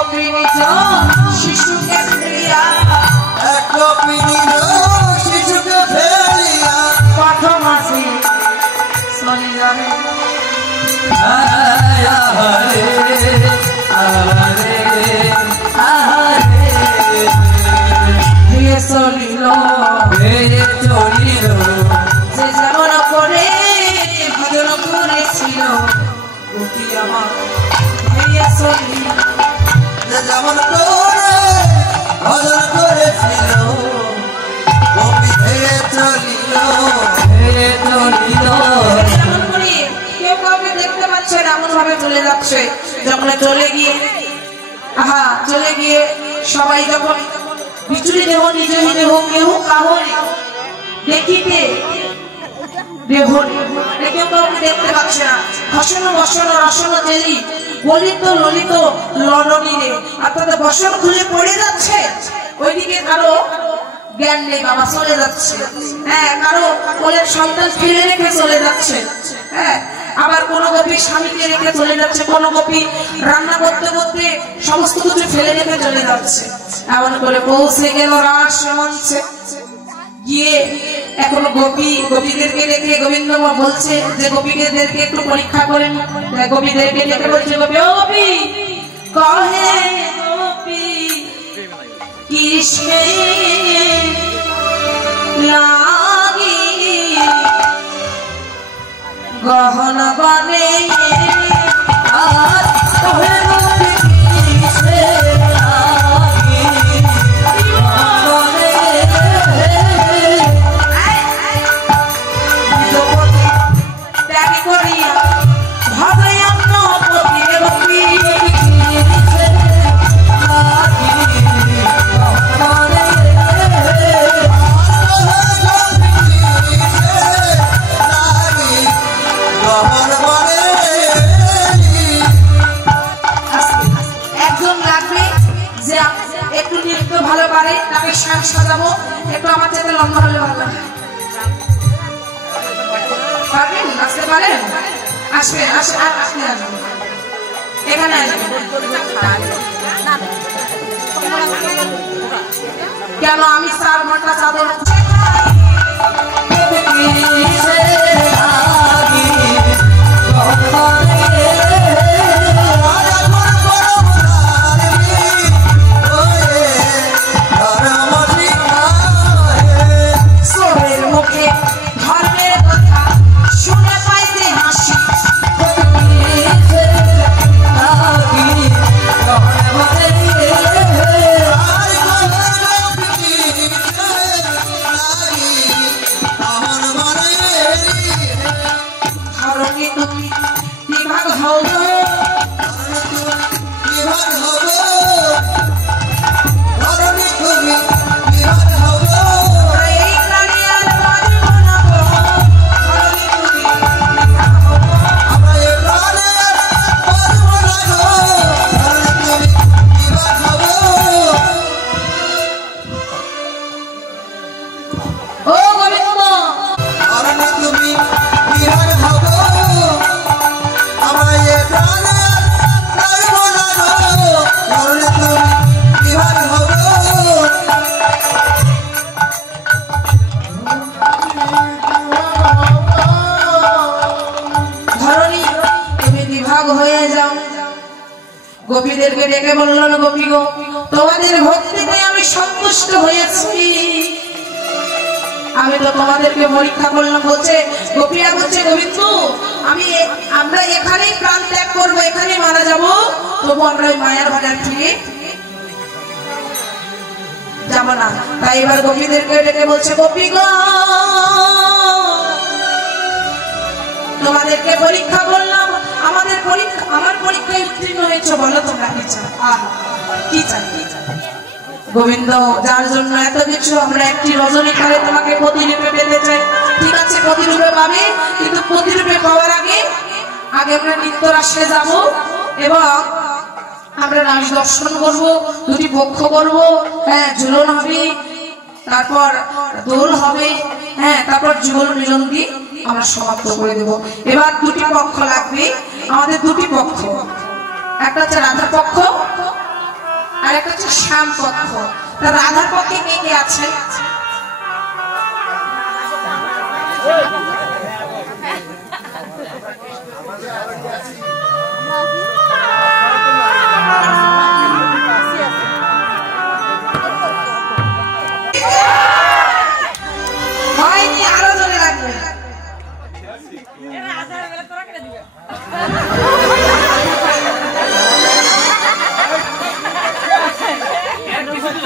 গোপিনী শিশুকে ফেলিয়া এক গোপিনী শিশুকে ফেলিয়া প্রথম আসে চলে যাবে চলিল যে যেমন করে ভজন করেছিল গোপী আমার চলি যে যেমন করে ভজন করেছিল গোপী ধেয়ে চলিল এমন করে কেউ কাউকে দেখতে পাচ্ছে না এমন ভাবে চলে যাচ্ছে যখন চলে গিয়ে সবাই যখন বিচুরি দেহ নিজই দেহ কেউ কাহরে দেখিতে দেহ কেউ কাউকে দেখতে পাচ্ছে না হসন বসন রসন তেলি বলিত ললিত ললনীরে অর্থাৎ বসন খুলে পড়ে যাচ্ছে ওইদিকে কারো জ্ঞান নেই বাবা চলে যাচ্ছে হ্যাঁ কারো কোলের সন্তান ফেলে রেখে চলে যাচ্ছে হ্যাঁ আবার কোন গোপী স্বামীকে রেখে চলে যাচ্ছে কোন গোপী রান্না করতে করতে সমস্ত কিছু ফেলে রেখে চলে যাচ্ছে এমন করে পৌঁছে গেল রাস মঞ্চে গিয়ে এখন গোপীদেরকে রেখে গোবিন্দ বলছে যে গোপীদেরকে একটু পরীক্ষা করেন গোপীদেরকে রেখে বলছে গোপী ও গোপী কহে গোপী কিসে লাগি গহনা বনে আর কহে গোপী কিসে লাগি গহনা ত্যাগ করিয়া ভগয়ান্ন পতি গোপী ভালো পারে তাকে শান সাজাবো একটু আমার চাইতে লম্বা হলে ভালো পারবেন আসতে পারেন আসবেন আসবেন এখানে আসবেন কেন আমি 4 ঘন্টা চাদর গোপীদেরকে ডেকে বলল গোপী গো তোমাদের ভক্তিতে আমি সন্তুষ্ট হয়েছি আমি তো তোমাদেরকে পরীক্ষা করলাম বলছে গোপীরা বলছে গোবিন্দ আমরা এখানেই প্রাণ ত্যাগ করবো এখানে মারা যাবো তবু আমরা ওই মায়ার ভাড়ার ফিরে যাব না তাই এবার গোপীদেরকে ডেকে বলছে গোপী গো তোমাদেরকে পরীক্ষা করলাম আমার পরীক্ষায় উত্তীর্ণ হয়েছে বলো তোমরা কি চাও কি চাই গোবিন্দ যার জন্য এত কিছু আমরা একটি রজনী কালে তোমাকে প্রতিরূপে পেতে চাই ঠিক আছে প্রতিরূপে পাবে কিন্তু প্রতিরূপে পাওয়ার আগে আমরা নিত্য রাসে যাব এবং আমরা রাস দর্শন করব দুটি পক্ষ করব হ্যাঁ ঝুলন হবে তারপর দোল হবে হ্যাঁ তারপর যুগল মিলন দিয়ে আমরা সমাপ্ত করে দেব এবার দুটি পক্ষ লাগবে আমাদের দুটি পক্ষ একটা হচ্ছে রাধার পক্ষ আর একটা হচ্ছে শ্যাম পক্ষ। তা রাধার পক্ষে কে কে আছে? হয়নি, আরো জোরে লাগবে।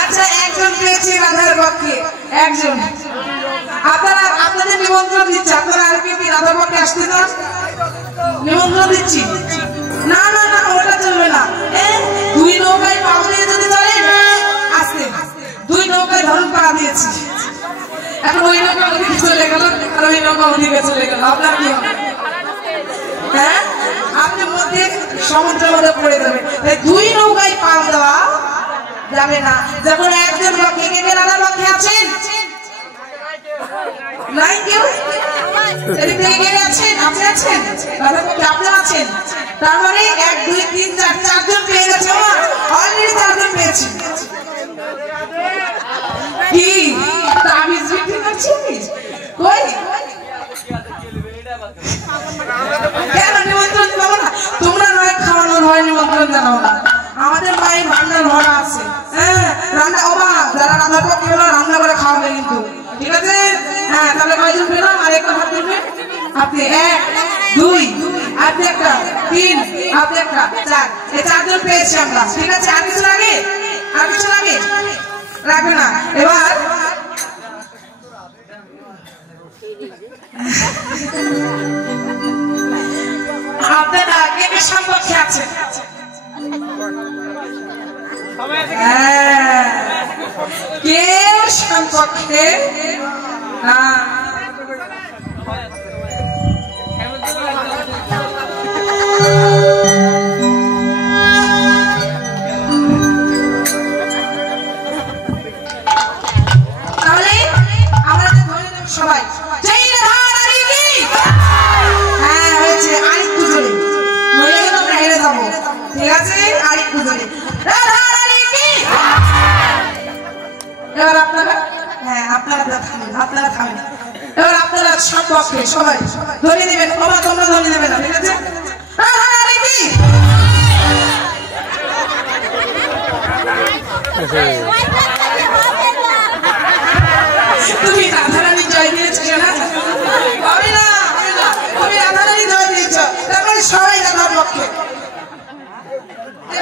আচ্ছা, একজন পেয়েছি রাধার পক্ষে, একজন। আপনাদের নিমন্ত্রণ দিচ্ছি, আপনারা আর কি রাধার পক্ষে আসতে চান? নিমন্ত্রণ দিচ্ছি। না না না, ওটা চলবে না। দুই নৌকায় পা দিয়ে যদি চলে আসতে, দুই নৌকায় ধরুন পা দিয়েছি, এখন ওই নৌকা ওদিকে চলে গেল আর ওই নৌকা ওদিকে চলে গেল, আপনার কি হবে? হ্যাঁ, আপনি মধ্যে সমুদ্রের মধ্যে পড়ে যাবে। দুই নৌকায় পা দেওয়া যাবে না। যখন একজন পক্ষে, কে কে রাধার পক্ষে আছেন? নাই কেউ? এদিক থেকে কে আছেন? আপনি আছেন রাধার পক্ষে, আপনি আছেন। তার মানে 1 2 3 4 চারজন পেয়ে গেছে। আমার অলরেডি 4 জন পেয়েছি। কি তাবিজ বিক্রি করছিস? কই কেন নিমন্ত্রণ দেবো না? তোমরা নয় খাওয়ানোর হয় নিমন্ত্রণ জানাও না। আমাদের মায়ের ভান্ডার ভরা আছে। হ্যাঁ, রান্না ওবা যারা রান্নার পক্ষে হলো রান্না করে খাওয়াবে কিন্তু, ঠিক আছে? হ্যাঁ, তাহলে কয়জন পেলাম? আর একটা হাত তুলবে। আপনি 1 2, আপনি একটা 3, আপনি একটা 4, এই 4 জন পেয়েছি আমরা, ঠিক আছে? আর কিছু লাগে? আর কিছু লাগে? লাগবে না। এবার আপনারা কে কে সম্পর্কে আছেন? কেউ সম্পর্কে না। তাহলে আমরা সবাই জয় রাধারানী কি? হ্যাঁ, হয়েছে। আরেকটু জোরে, নইলে কিন্তু আমরা হেরে যাবো, ঠিক আছে? আরেকটু জোরে রাধারানী কি? এবার আপনারা, হ্যাঁ আপনারা থামেন, আপনারা থামেন। এবার আপনারা সম্পর্কে সবাই ধরিয়ে দিবেন। বাবা তোমরা ধরিয়ে দেবে না, ঠিক আছে? রাধারানী কি? তুমি রাধারানী জয় দিয়েছো না? হবে না, তুমি রাধারানী জয় দিয়েছ, তারপরে সবাই রাধার পক্ষে।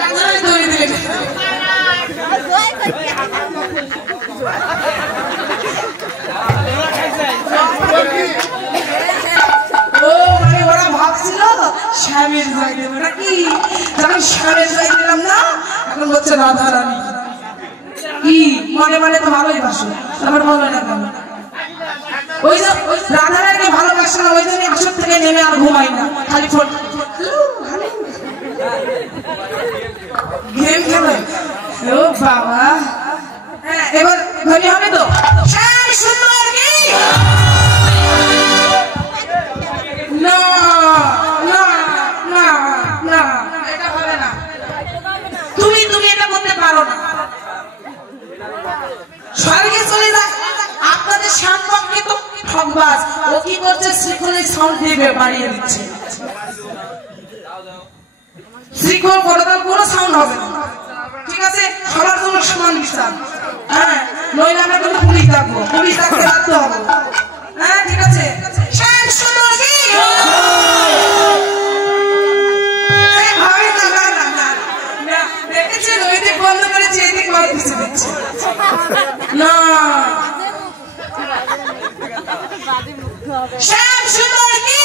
রাধারানী ধরিয়ে দিবে। ও মানে ওরা ভাবছিল স্বামীর জয় দেবে নাকি? যখন স্বামীর জয় দিলাম না, এখন বলছে রাধারানী কি? মনে মনে তো ভালোই বাসো, তারপর বলো না কেন? ওই যে রাধারানীকে ভালোবাসে না, ওই জন্য আসর থেকে নেমে আর ঘুমাই না, খালি ফোন গেম খেলে। ও বাবা, হ্যাঁ এবার ধনী হবে তো? শ্যাম সুন্দর কি? না না না না, এটা হবে না। তুমি এটা করতে পারো না। স্বর্গে চলে যা। আপনাদের সম্পর্কে তো ঠকবাজ। ও কি করছে? শ্রীখলের সাউন্ড দিয়ে বাড়িয়ে দিচ্ছে। শ্রীখল কোনো সাউন্ড হবে না, ঠিক আছে? সবার জন্য সমান বিচার। হ্যাঁ, নইলে আমরা কিন্তু পুলিশ থাকবো, পুলিশ থাকতে বাধ্য হবো। হ্যাঁ, ঠিক আছে? শ্যাম সুন্দর কি? দেখেছেন ওই দিক বন্ধ করেছে, এদিক বন্ধ কিছু দিচ্ছে না। শ্যাম সুন্দর কি?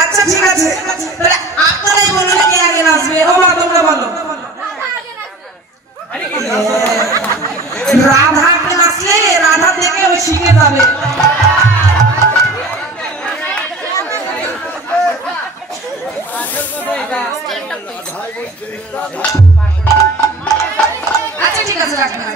আচ্ছা ঠিক আছে, তাহলে আপনারাই বলুন কে আগে নাচবে। ও মা তোমরা বলো। রাধাকে নাচলে রাধা থেকে ওই শিখে যাবে। আচ্ছা ঠিক আছে, রাখবেন।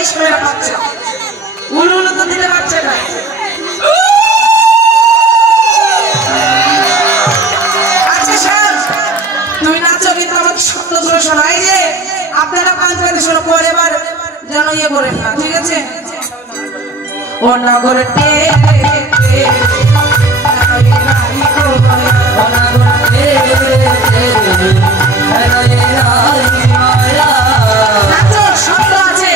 ইস মেরে পাচ্ছে উলু উলু তো দিতে পারছে না আচ্ছা স্যার তুমি নাচো কিন্তু আমাকে শব্দ করে শোনাই যে আপনারা কান পেতে শোনো পরে বার যেন ইয়ে করেন না ঠিক আছে ও নগরে শব্দ আছে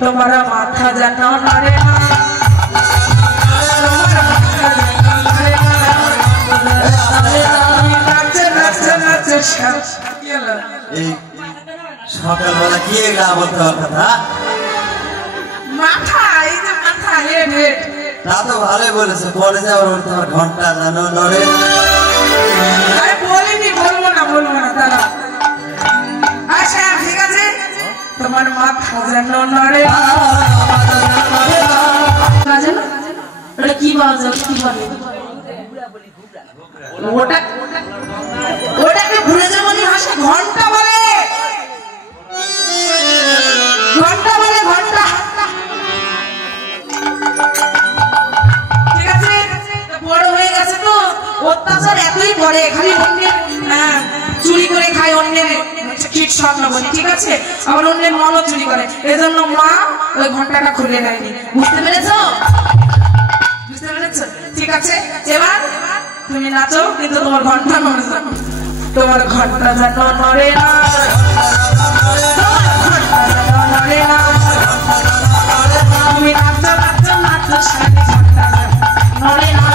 তোমার মাথা যেন নড়ে না সকালবেলা কি গা বলতে কথা মাথা এই যে মাথা তা তো ভালোই বলেছে পরে যাওয়ার তোমার ঘন্টা জানো নড়ে আরে বলিনি বলবো না তারা আচ্ছা ঠিক আছে তোমার মাথা যেন নড়ে জানো ওটা কি বাজে কি বলে ওটাকে ভুলে যাবনি ভাষা ঘন্টা বলে ঘন্টা ঠিক আছে বড় হয়ে গেছে তো অত্যাচার এতই করে খালি অন্যের চুরি করে খায় অন্যের কীট স্বপ্ন বলি ঠিক আছে আবার অন্যের মনও চুরি করে এজন্য মা ওই ঘন্টাটা খুলে দেয়নি বুঝতে পেরেছো ঠিক আছে এবার তুমি নাচো কিন্তু তোমার ঘন্টা নড়ে না তোমার ঘন্টা যেন নড়ে না তুমি নাচো সাথে ঘন্টা নড়ে না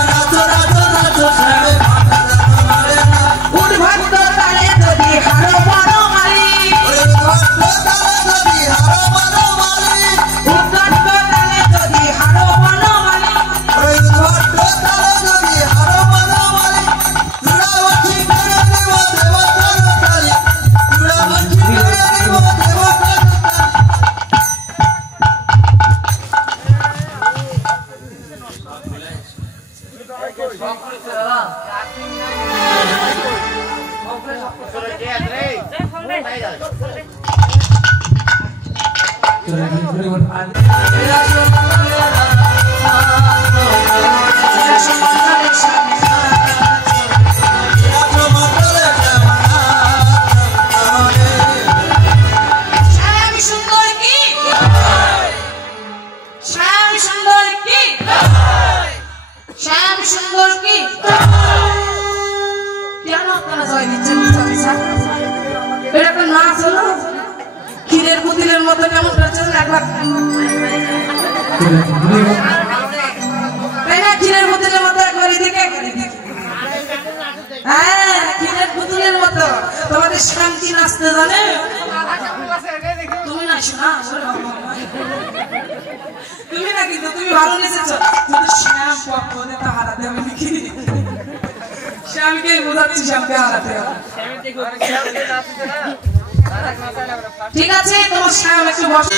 উদ্ভক্ত তালে যদি হারো পারো মারি উদ্ভক্ত তালে যদি হারো পারো মারি ক্ষীরের পুতুলের মতো কেমন ক্ষীরের পুতুলের মতো একবার এদিকে হ্যাঁ ক্ষীরের পুতুলের মতো তোমাদের শান্তি নাচতে জানে তুমি না শোনা তুমি না কিন্তু তুমি ভালো নেচেছো কিন্তু শ্যাম পক্ষে তো হারাতে হবে নাকি শ্যামকে বোঝাচ্ছি শ্যামকে হারাতে হবে ঠিক আছে তোমার শ্যাম একটু বসে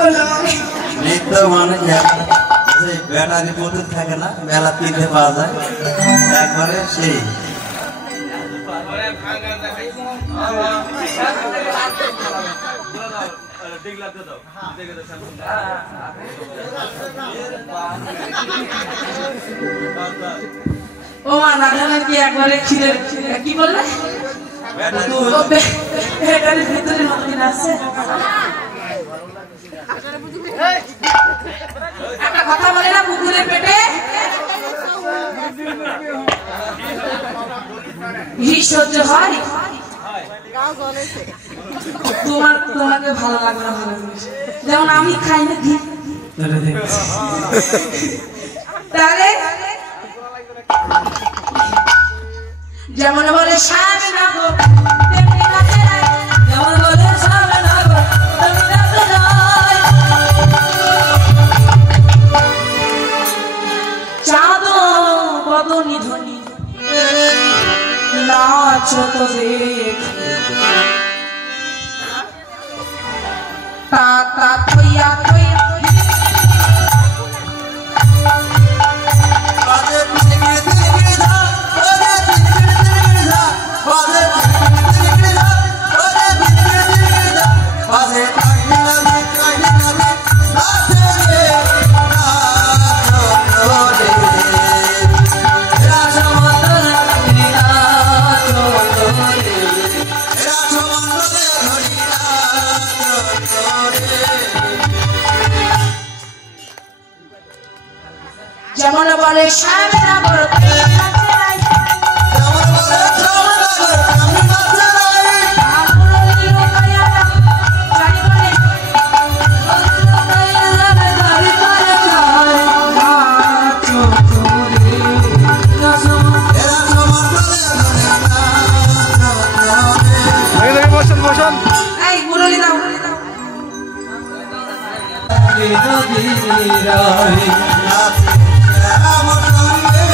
করলাম আমি? নৃত্য মানে যে ব্যাটারি প্রচুর থাকে না, মেলা কিনতে পাওয়া যায় একবারে সেই। ও মা নানা কি একবারে খিদের কি বললে? ব্যাটারির ভিতরে মতন আছে। একটা কথা বলে না, পুকুরের পেটে ঘি সহ্য হয়। তোমাকে ভালো লাগবে না, ভালো জিনিস যেমন আমি খাই না ঘি, তাহলে যেমন বলে সামনে না গো তেমনি নাচে নাই, যেমন বলে সামনে না গো তেমনি নাচে নাই। চাঁদ বদনি ধ্বনি নাচো তো দেখে, তা তা থইয়া থইয়া যেমন বলে সামনে না গো তেমনি নাচে নাই, যেমন বলে সামনে না গো তেমনি নাচে নাই। আমরো লিলো কায়া না জানি বলে আমরো কায়া না জানি করে যায়, নাচো তোরে নাচো এরা সমান বলে নাচো তোরে। বসন বসন, এই মুরলি দাও নদী রাই নাচে আমার সঙ্গে